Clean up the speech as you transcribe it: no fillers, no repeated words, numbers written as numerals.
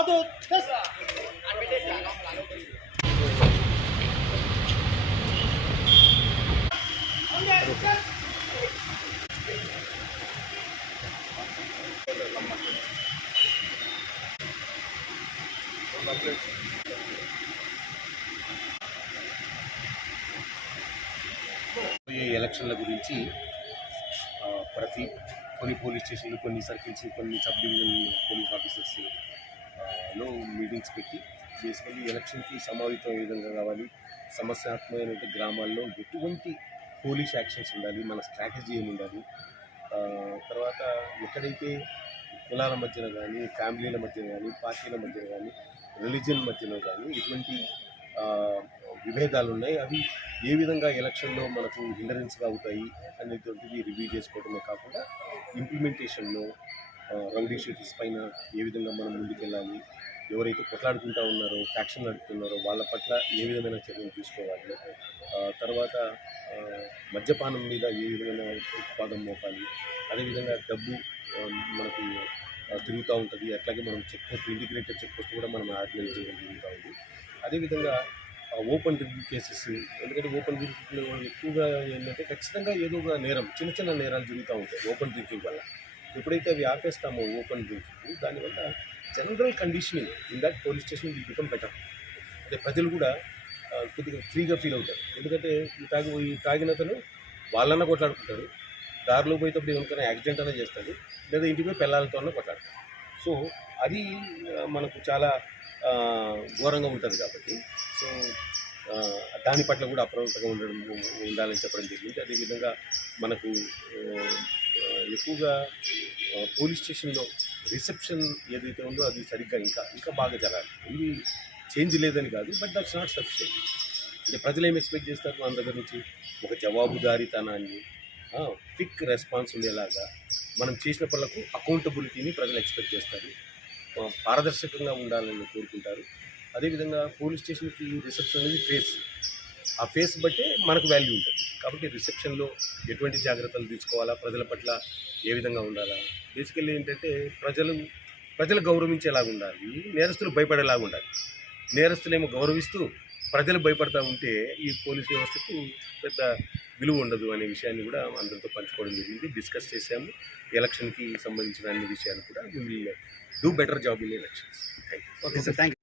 ఈ ఎలక్షన్ల గురించి కొన్ని పోలీస్ స్టేషన్లు, కొన్ని సర్కిల్స్, కొన్ని సబ్ డివిజన్ పోలీస్ ఆఫీసర్స్ లో మీటింగ్స్ పెట్టి బేసికల్లీ ఎలక్షన్కి సమావేశం ఏ విధంగా కావాలి, సమస్యాత్మకమైన గ్రామాల్లో ఎటువంటి పోలీస్ యాక్షన్స్ ఉండాలి, మన స్ట్రాటజీ ఏమి ఉండాలి, తర్వాత ఎక్కడైతే కులాల మధ్యన కానీ, ఫ్యామిలీల మధ్యన కానీ, పార్టీల మధ్యన కానీ, రిలీజియన్ మధ్యలో కానీ ఎటువంటి విభేదాలు ఉన్నాయి, అవి ఏ విధంగా ఎలక్షన్లో మనకు హిండరెన్స్గా అవుతాయి అనేటువంటిది రివ్యూ చేసుకోవడమే కాకుండా ఇంప్లిమెంటేషన్లో రౌడీ షీటర్స్ పైన ఏ విధంగా మనం ముందుకెళ్ళాలి, ఎవరైతే కొట్లాడుకుంటూ ఉన్నారో, ఫ్యాక్షన్ నడుపుతున్నారో వాళ్ళ పట్ల ఏ విధమైన చర్యలు తీసుకోవాలి, తర్వాత మద్యపానం మీద ఏ విధమైన ఉత్పాదం మోపాలి, అదేవిధంగా డబ్బు మనకు తిరుగుతూ ఉంటుంది, అట్లాగే మనం check post, integrated check post కూడా మనం ఆర్గనైజ్ చేయడం జరుగుతూ ఉంది. అదేవిధంగా ఓపెన్ డ్రింకింగ్ కేసెస్, ఎందుకంటే ఓపెన్ డ్రింకింగ్లో ఎక్కువగా ఏంటంటే ఖచ్చితంగా ఏదో ఒక నేరం, చిన్న చిన్న నేరాలు జరుగుతూ ఉంటాయి ఓపెన్ డ్రింకింగ్ వల్ల. ఎప్పుడైతే అవి ఆపేస్తామో ఓపెన్ డ్రింకింగ్, దానివల్ల general conditioning in that police station will become better. అంటే ప్రజలు కూడా కొద్దిగా ఫ్రీగా ఫీల్ అవుతారు. ఎందుకంటే ఈ తాగినతను వాళ్ళన్నా కొట్లాడుకుంటారు, దారిలో పోయేటప్పుడు ఎవరికైనా యాక్సిడెంట్ అనేది చేస్తుంది, లేదా ఇంటిపై పిల్లలతోనే కొట్లాడతారు. సో అది మనకు చాలా ఘోరంగా ఉంటుంది కాబట్టి సో దాని పట్ల కూడా అప్రమత్తంగా ఉండాలని చెప్పడం జరిగింది. అదేవిధంగా మనకు ఎక్కువగా పోలీస్ స్టేషన్లో రిసెప్షన్ ఏదైతే ఉందో అది సరిగ్గా ఇంకా బాగా జరగాలి. ఇది చేంజ్ లేదని కాదు, బట్ దట్స్ నాట్ సఫిషియెంట్. అంటే ప్రజలు ఏం ఎక్స్పెక్ట్ చేస్తారు మన దగ్గర నుంచి? ఒక జవాబుదారీతనాన్ని, క్విక్ రెస్పాన్స్ ఉండేలాగా, మనం చేసిన పనులకు అకౌంటబిలిటీని ప్రజలు ఎక్స్పెక్ట్ చేస్తారు, పారదర్శకంగా ఉండాలని కోరుకుంటారు. అదేవిధంగా పోలీస్ స్టేషన్కి రిసెప్షన్ అనేది ఫేస్, ఆ ఫేస్ బట్టే మనకు వాల్యూ ఉంటుంది. కాబట్టి రిసెప్షన్లో ఎటువంటి జాగ్రత్తలు తీసుకోవాలా, ప్రజల పట్ల ఏ విధంగా ఉండాలా, బేసికల్లీ ఏంటంటే ప్రజలు గౌరవించేలాగా ఉండాలి, నేరస్తులు భయపడేలాగా ఉండాలి. నేరస్తులేమో గౌరవిస్తూ ప్రజలు భయపడతా ఉంటే ఈ పోలీస్ వ్యవస్థకు పెద్ద విలువ ఉండదు అనే విషయాన్ని కూడా అందరితో పంచుకోవడం జరిగింది, డిస్కస్ చేశాము. ఎలక్షన్కి సంబంధించిన అన్ని విషయాలు కూడా we will do better job in elections. Thank you. Okay, sir. Thank you.